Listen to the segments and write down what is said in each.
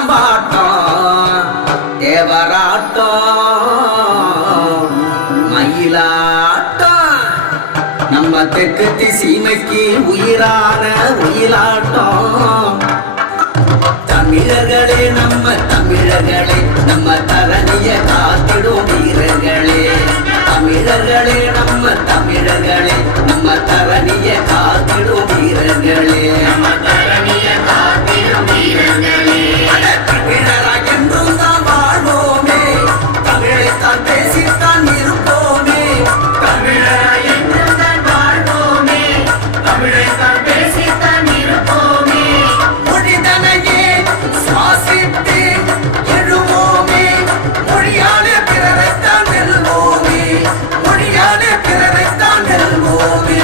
சிலம்பாட்டம் தேவராட்டம் மயிலாட்டம் நம்ம தெற்கு சீமைக்கு உயிரான உயிலாட்டம் தமிழர்களே நம்ம தமிழர்களே நம்ம தரணிய காத்திடும் வீரர்களே தமிழர்களே நம்ம தமிழர்களே நம்ம தரணிய காத்திடும் வீரர்களே தமிழராக என்றும் தான் வாழ்வோமே தமிழைத்தான் பேசித்தான் இருப்போமே தமிழராக என்றும் தான் வாழ்வோமே தமிழைத்தான் பேசித்தான் இருப்போமே மொழிதனையே சுவாசித்து எழுவோமே மொழியாலே பிறரைத்தான் வெல்வோமே மொழியாலே பிறரைத்தான் வெல்வோமே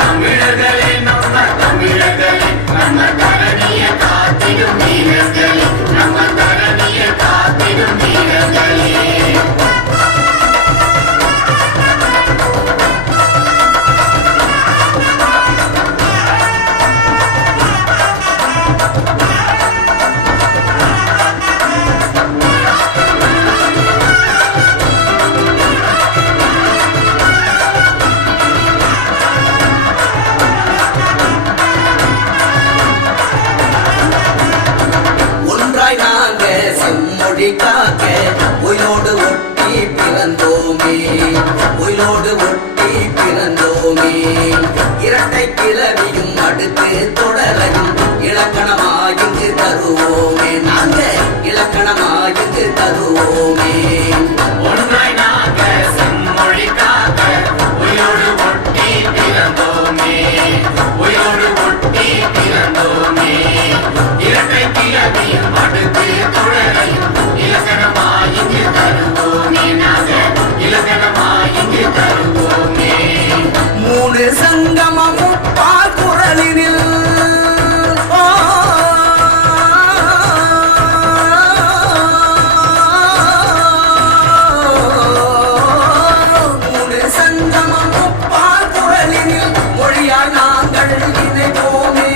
தமிழர்களே நம்ம தமிழர்களே நம்ம தரணிய காத்திடும் வீரர்களே நம்ம தரணிய காத்திடும் வீரர்களே காக்க உயிரோடு ஒட்டி பிறந்தோமே உயிரோடு ஒட்டி பிறந்தோமே இரட்டை கிளவியும் அடுத்து தொடரையும் இலக்கணமாயிங்கு தருவோமே நாங்க இலக்கணமாயிங்கு தருவோமே ஒன்றாய் நாங்க செம்மொழி காக்க உயிரோடு ஒட்டி பிறந்தோமே உயிரோடு ஒட்டி பிறந்தோமே இரட்டை கிளவியும் அடுத்து தொடரையும் இலக்கணமாயிங்கு தருவோமே நாங்க இலக்கணமாயிங்கு தருவோமே மூணு சங்கமமும் பால் குரலினில் மூணு சங்கமமும் பால் குரலினில் மொழியால் நாங்கள் இணைவோமே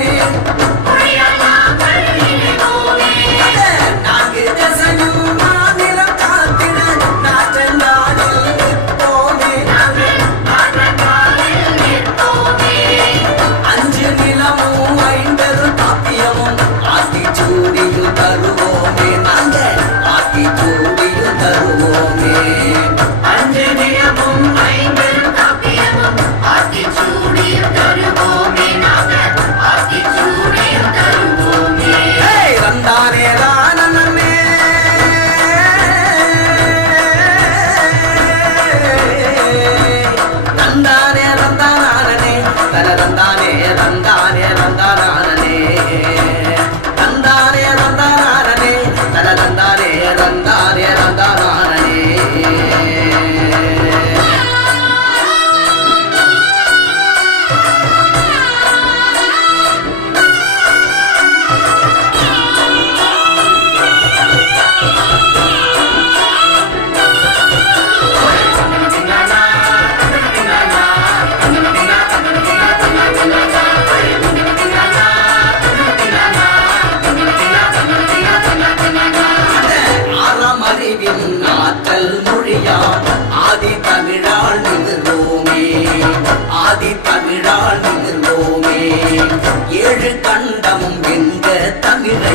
ஏழு கண்டமும் எங்க தமிழை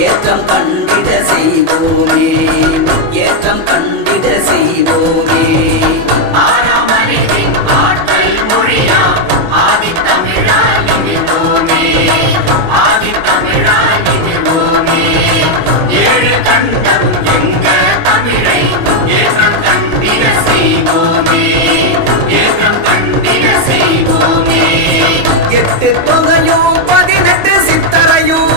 ஏற்றம் கண்டிட செய்வோமே ஏற்றம் கண்டிட செய்வோமே ஆற்றல் மொழியா ஆதி தமிழால் நிமிர்வோமே ஆதி தமிழால் நிமிர்வோமே ஏழு கண்டமும் எங்க தமிழை ஏற்றம் கண்டிட செய்வோமே ஏற்றம் கண்டிட செய்வோமே எட்டு தொகையும் 18 சித்தரையும்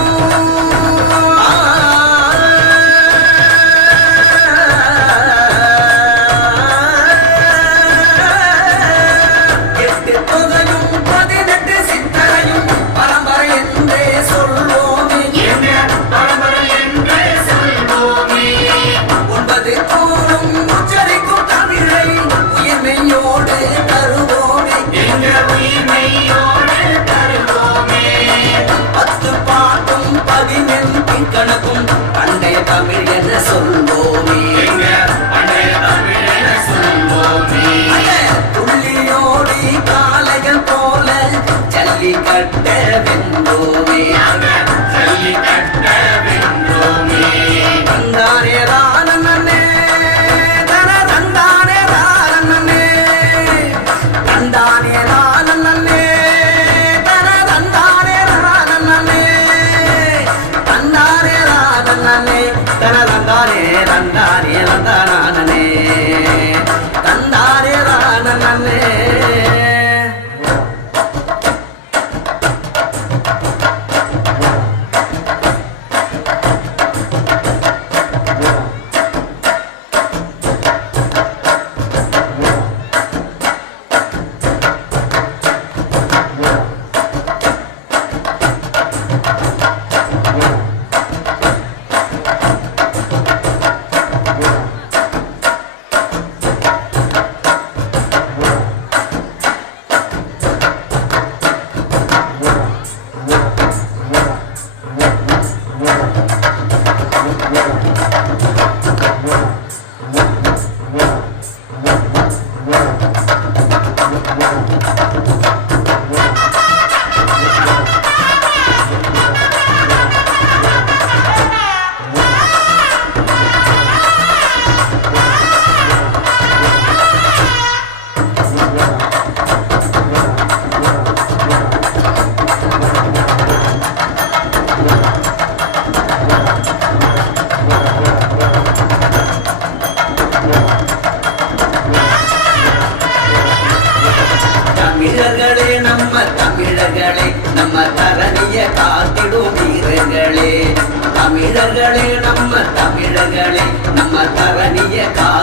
தமிழர்களே நம்ம தரணிய காக்க